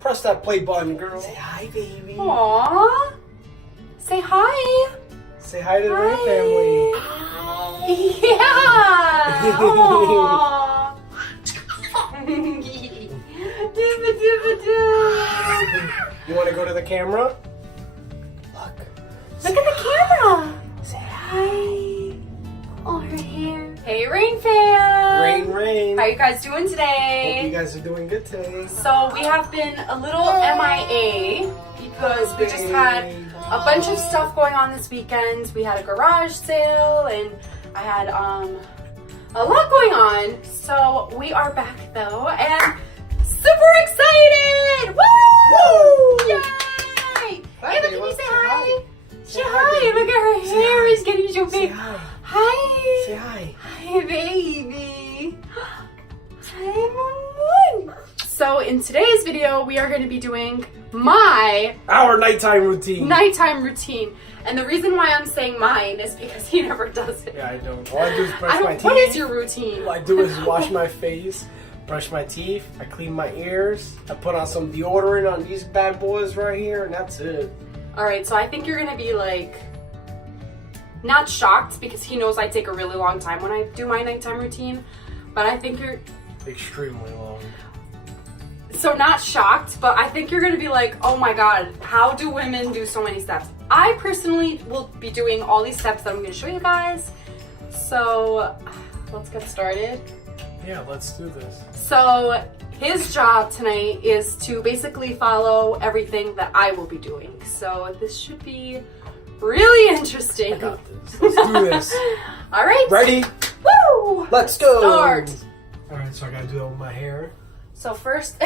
Press that play button, girl. Say hi, baby. Aww. Say hi. Say hi to the Rain family. Yeah. Aww. You want to go to the camera? Look. Look at the camera. Say hi. Oh, her hair. Hey, Rain fam. Rain. How you guys doing Hope today? you guys are doing good today. So we have been a little MIA because we just had a bunch of stuff going on this weekend. We had a garage sale and I had a lot going on. So we are back though and super excited! Woo! Yay! Hi, Ava, can you Ava. say hi? Say hi, hi. baby. Look at her Say hair hi. is getting so Say big. hi. Hi. Say hi. Hi, baby. Hi, Mom. So in today's video, we are going to be doing my Our nighttime routine. nighttime routine. And the reason why I'm saying mine is because he never does it. Yeah, I don't. All I do is brush my teeth. What is your routine? All I do is wash my face, brush my teeth, I clean my ears, I put on some deodorant on these bad boys right here, and that's it. All right, so I think you're going to be like, not shocked because he knows I take a really long time when I do my nighttime routine. But I think you're, Extremely long. so not shocked, but I think you're going to be like, oh my God, how do women do so many steps? I personally will be doing all these steps that I'm going to show you guys. So let's get started. Yeah, let's do this. So his job tonight is to basically follow everything that I will be doing. So this should be really interesting. I got this. Let's do this. All right. Ready? Woo! Let's go. Start. All right, so I gotta do that with my hair. So first,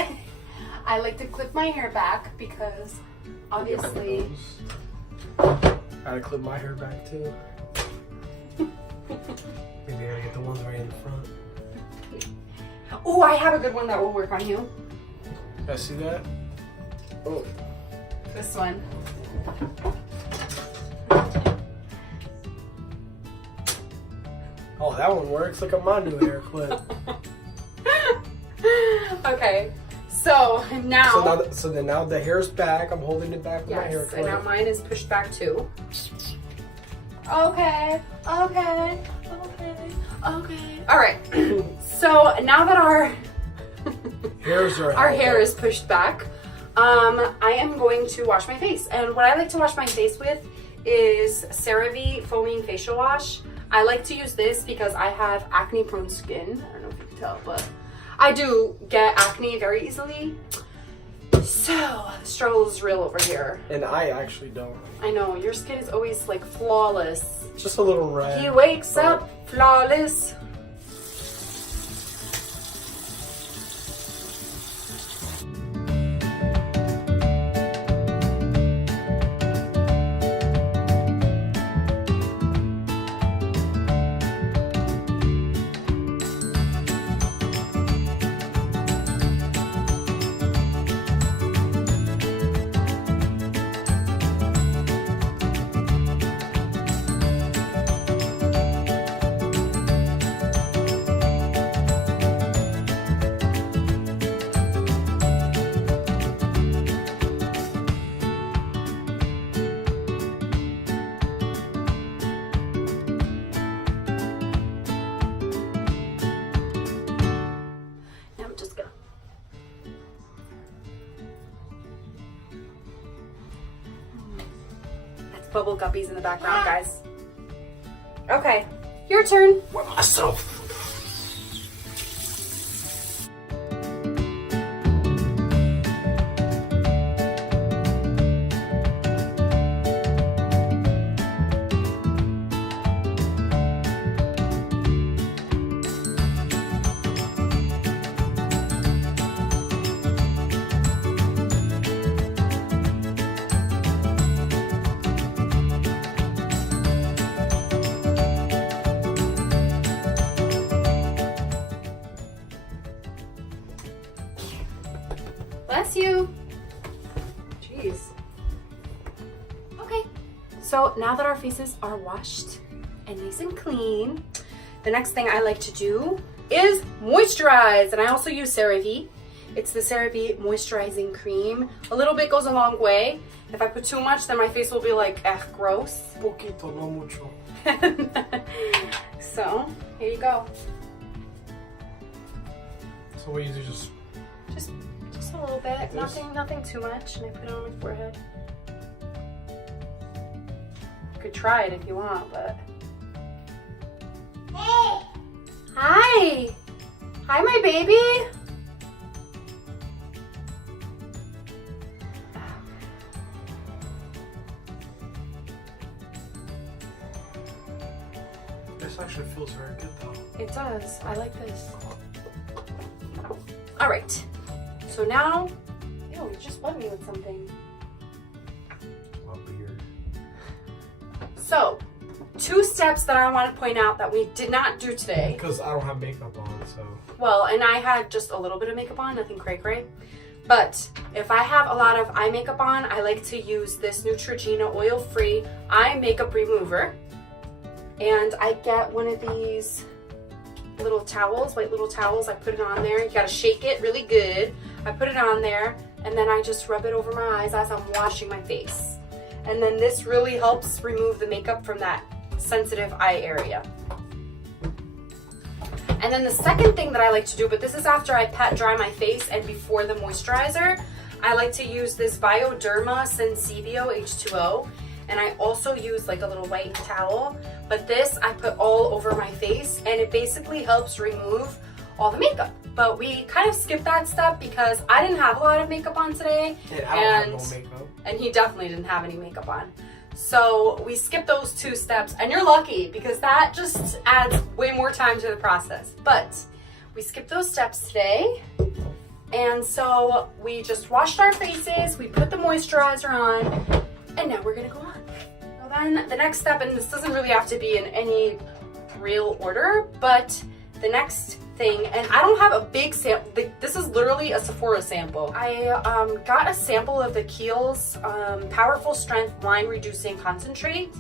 I like to clip my hair back because obviously. Gotta clip my hair back too. Maybe I gotta get the ones right in the front. Oh, I have a good one that will work on you. Guys see that? Oh. This one. Oh, that one works. Look at my new hair clip. Okay. So now. So then now the hair's back. I'm holding it back with my hair Yes, clip. and now mine is pushed back too. Okay. All right. So now that our hair is pushed back, I am going to wash my face. And what I like to wash my face with is CeraVe Foaming Facial Wash. I like to use this because I have acne-prone skin. I don't know if you can tell, but I do get acne very easily. So the struggle is real over here. And I actually don't. I know, your skin is always like flawless. Just a little red. He wakes up flawless. Now I'm just gonna. That's bubble guppies in the background, guys. Okay, your turn. With myself. Bless you. Jeez. Okay, so now that our faces are washed and nice and clean, the next thing I like to do is moisturize. And I also use CeraVe It's the CeraVe Moisturizing Cream. A little bit goes a long way. If I put too much, then my face will be like, gross. Poquito, no mucho. So, here you go. So what you do, just Just a little bit. Like this? Nothing too much. And I put it on my forehead. You could try it if you want, but. Hey! Hi! Hi, my baby! this actually feels very good though. It does. I like this. All right. So now, ew, you just bugged me with something. My beard. So, 2 steps that I want to point out that we did not do today. Because I don't have makeup on, so. Well, and I had just a little bit of makeup on, nothing cray-cray. But if I have a lot of eye makeup on, I like to use this Neutrogena oil-free eye makeup remover. And I get one of these little towels, white little towels. I put it on there. You gotta shake it really good. I put it on there, and then I just rub it over my eyes as I'm washing my face. And then this really helps remove the makeup from that sensitive eye area. And then the second thing that I like to do, but this is after I pat dry my face and before the moisturizer, I like to use this Bioderma Sensibio H2O. And I also use like a little white towel, but this I put all over my face, and it basically helps remove all the makeup. But we kind of skipped that step because I didn't have a lot of makeup on today. And I don't have no makeup. And he definitely didn't have any makeup on. So we skipped those 2 steps, and you're lucky because that just adds way more time to the process. But we skipped those steps today. And so we just washed our faces, we put the moisturizer on, and now we're gonna go on. So then the next step, and this doesn't really have to be in any real order, but the next thing, and I don't have a big sample, this is literally a Sephora sample. I got a sample of the Kiehl's Powerful Strength Line Reducing Concentrate.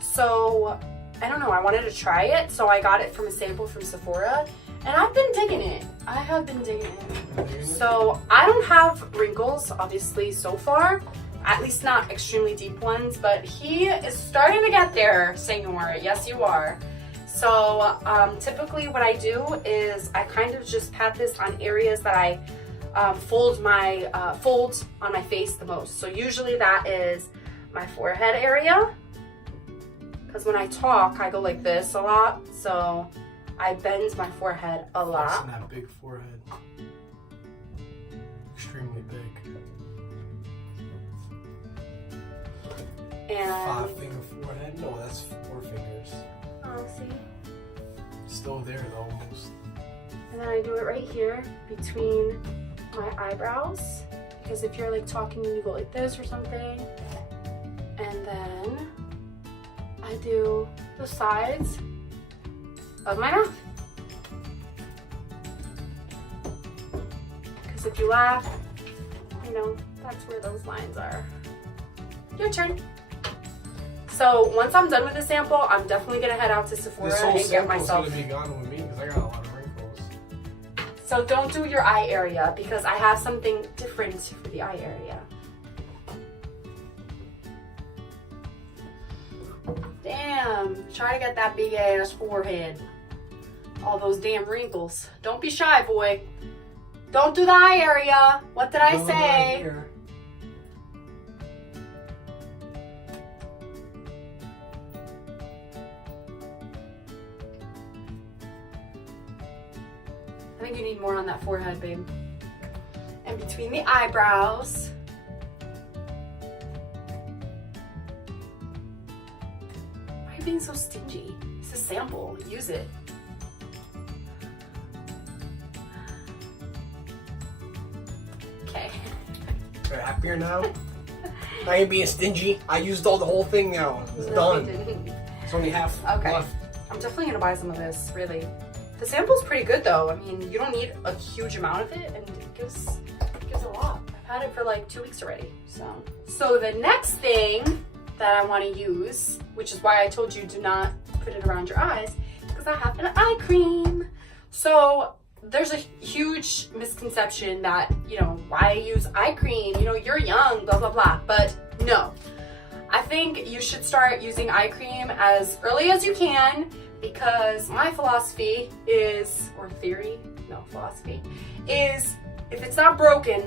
So, I don't know, I wanted to try it, so I got it from a sample from Sephora, and I've been digging it. I have been digging it. So, I don't have wrinkles, obviously, so far. At least not extremely deep ones, but he is starting to get there, Senor. Yes, you are. So typically what I do is I kind of just pat this on areas that I fold on my face the most. So usually that is my forehead area, because when I talk, I go like this a lot. So I bend my forehead a lot. That's that big forehead. Extremely big. And 5-finger forehead? No, that's 4 fingers. oh, see? Still there though, almost. And then I do it right here between my eyebrows, because if you're like talking and you go like this or something, and then I do the sides of my mouth. Because if you laugh, you know, that's where those lines are. Your turn. So once I'm done with the sample, I'm definitely gonna head out to Sephora This whole and get sample's myself. gonna be gone with me because I got a lot of wrinkles. So don't do your eye area because I have something different for the eye area. Damn, try to get that big ass forehead. All those damn wrinkles. Don't be shy, boy. Don't do the eye area. What did I No, say? right here. I think you need more on that forehead, babe. And between the eyebrows. Why are you being so stingy? It's a sample. Use it. Okay. Are you happier now? I ain't being stingy. I used all the whole thing now. It's No, done. you didn't. It's only half Okay. left. I'm definitely gonna buy some of this, really. The sample's pretty good though. I mean, you don't need a huge amount of it, and it gives a lot. I've had it for like 2 weeks already, so. So the next thing that I wanna use, which is why I told you do not put it around your eyes, because I have an eye cream. So there's a huge misconception that, you know, why use eye cream? You know, you're young, blah, blah, blah. But no, I think you should start using eye cream as early as you can, because my philosophy is, or theory, no, philosophy, is if it's not broken,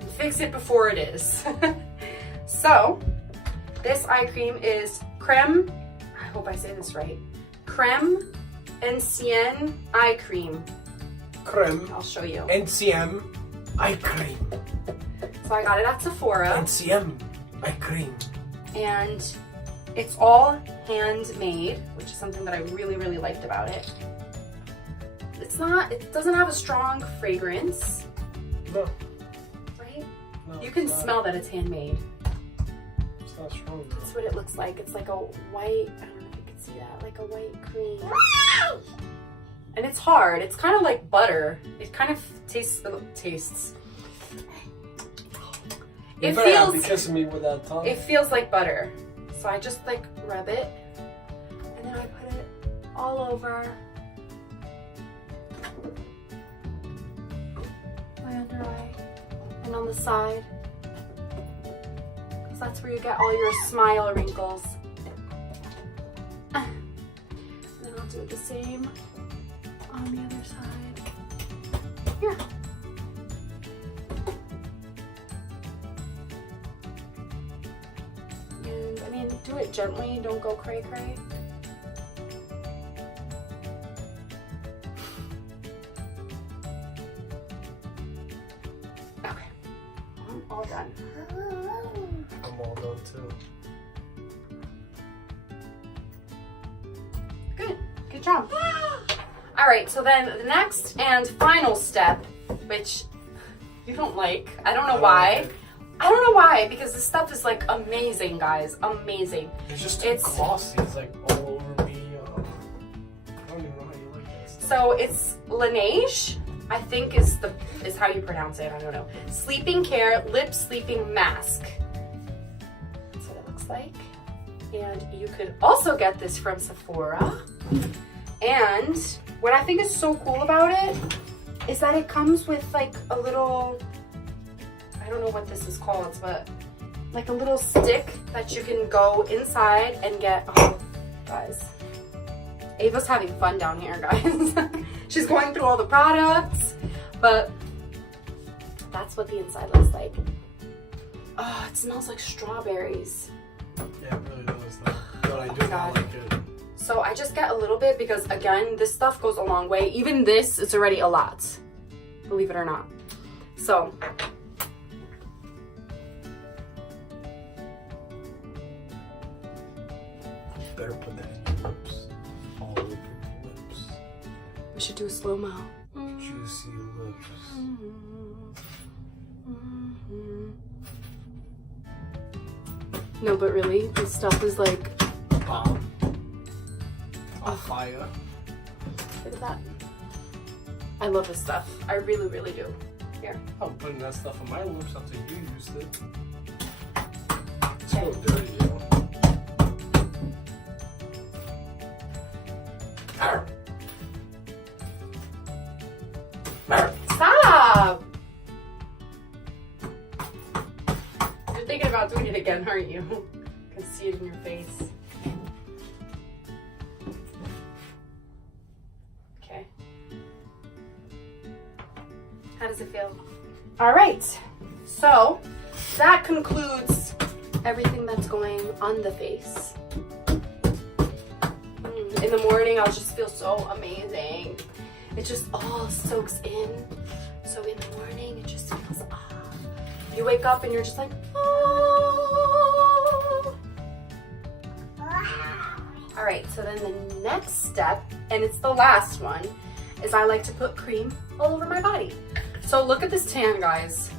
then fix it before it is. So, this eye cream is Creme, I hope I say this right, Creme Ancienne Eye Cream. Creme I'll show you. NCM eye cream. So I got it at Sephora, NCM eye cream. and it's all handmade, which is something that I really, really liked about it. It doesn't have a strong fragrance, No, right? no. You can it's not. smell that it's handmade. It's not strong. That's what it looks like. It's like a white, I don't know if you can see that, like a white cream. And it's hard. It's kind of like butter. It kind of tastes. You It better not be feels. kissing me with that tongue. It feels like butter. So I just like rub it, and then I put it all over my under eye and on the side, because that's where you get all your smile wrinkles. And then I'll do the same on the other side. Here. And I mean, do it gently, don't go cray cray. Okay, I'm all done. I'm all done too. Good job. All right, so then the next and final step, which you don't like, I don't know why. I don't know why, because this stuff is like amazing, guys, amazing. It's just too glossy. It's like all over me. I don't even know how you like this. So it's Laneige, I think is how you pronounce it, I don't know. Sleeping Care Lip Sleeping Mask. That's what it looks like. And you could also get this from Sephora. And what I think is so cool about it is that it comes with like a little, I don't know what this is called, but like a little stick that you can go inside and get, oh, guys. Ava's having fun down here, guys. She's going through all the products, but that's what the inside looks like. Oh, it smells like strawberries. Yeah, it really does though. But I do not like it. So I just get a little bit because, again, this stuff goes a long way. Even this is already a lot, believe it or not. So Better put that in your lips. All over your lips. we should do a slow-mo. Juicy lips. No, but really, this stuff is like, Bomb. On fire. look at that. I love this stuff. I really, really do. Here. I'm putting that stuff on my lips after you used it. It's so dirty, yo. Arr. Arr. Stop! You're thinking about doing it again, aren't you? I can see it in your face. Okay. How does it feel? All right. So that concludes everything that's going on the face. In the morning, I'll just feel so amazing. It just all soaks in. So in the morning, it just feels, you wake up and you're just like, oh. All right, so then the next step, and it's the last one, is I like to put cream all over my body. So look at this tan, guys.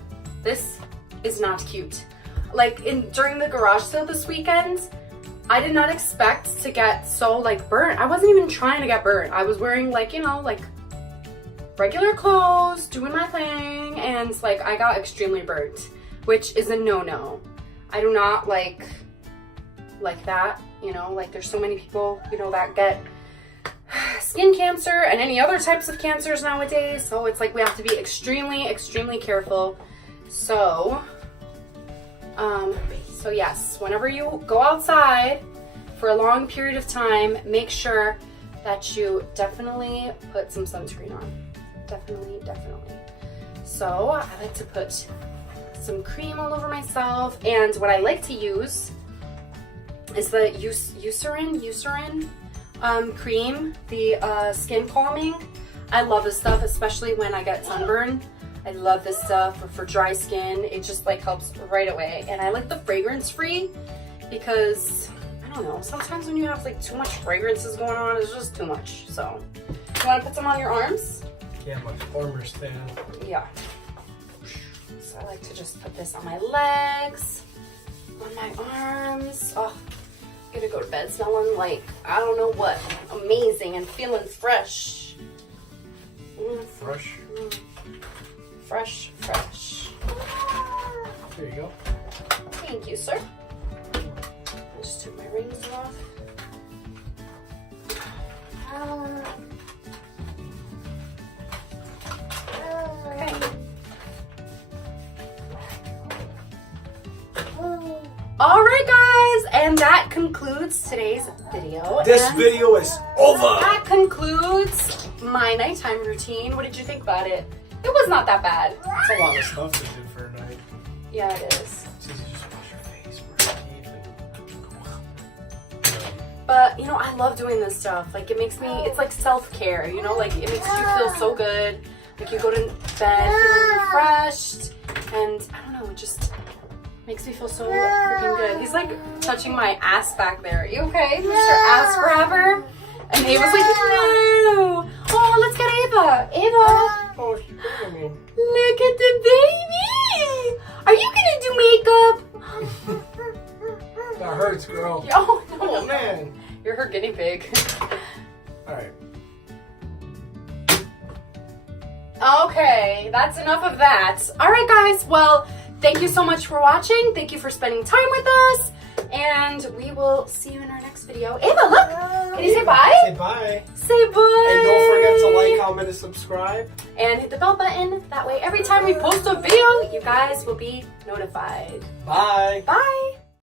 This is not cute. Like during the garage sale this weekend, I did not expect to get so like burnt. I wasn't even trying to get burnt. I was wearing like, you know, like regular clothes, doing my thing, and like I got extremely burnt, which is a no-no. I do not like that, you know, like there's so many people, you know, that get skin cancer and any other types of cancers nowadays. So it's like we have to be extremely, extremely careful. So, so yes, whenever you go outside for a long period of time, make sure that you definitely put some sunscreen on. Definitely, definitely. So I like to put some cream all over myself, and what I like to use is the Eucerin cream, the skin calming. I love this stuff, especially when I get sunburn. I love this stuff for dry skin. It just like helps right away. And I like the fragrance free because I don't know, sometimes when you have like too much fragrances going on, it's just too much. So you want to put some on your arms? Yeah, my armor's thin. Yeah. So I like to just put this on my legs, on my arms. Oh, I'm gonna go to bed smelling like, I don't know what, amazing and feeling fresh. Fresh. Fresh, fresh. There you go. Thank you, sir. I just took my rings off. Okay. All right, guys, and that concludes today's video. This and video is over. that concludes my nighttime routine. What did you think about it? It was not that bad. It's a lot of stuff to do for a night. Yeah, it is. It's easy to just wash your face, brush your teeth, and... But, you know, I love doing this stuff. Like, it makes me, it's like self-care, you know? Like, it makes you feel so good. Like, you go to bed feeling refreshed. And, I don't know, it just makes me feel so freaking good. He's, like, touching my ass back there. You okay, Mr. Ass Grabber? And Ava's like, no. Oh, let's get Ava. Ava. Oh, she's looking at me. Look at the baby. Are you going to do makeup? That hurts, girl. Oh, no. Oh, man. You're her guinea pig. Alright. Okay, that's enough of that. All right, guys. Well, thank you so much for watching. Thank you for spending time with us. And we will see you in our next video. Ava, look. Can you say bye? Say bye. Say bye. And don't forget to like, comment, and subscribe. And hit the bell button. That way, every time we post a video, you guys will be notified. Bye. Bye.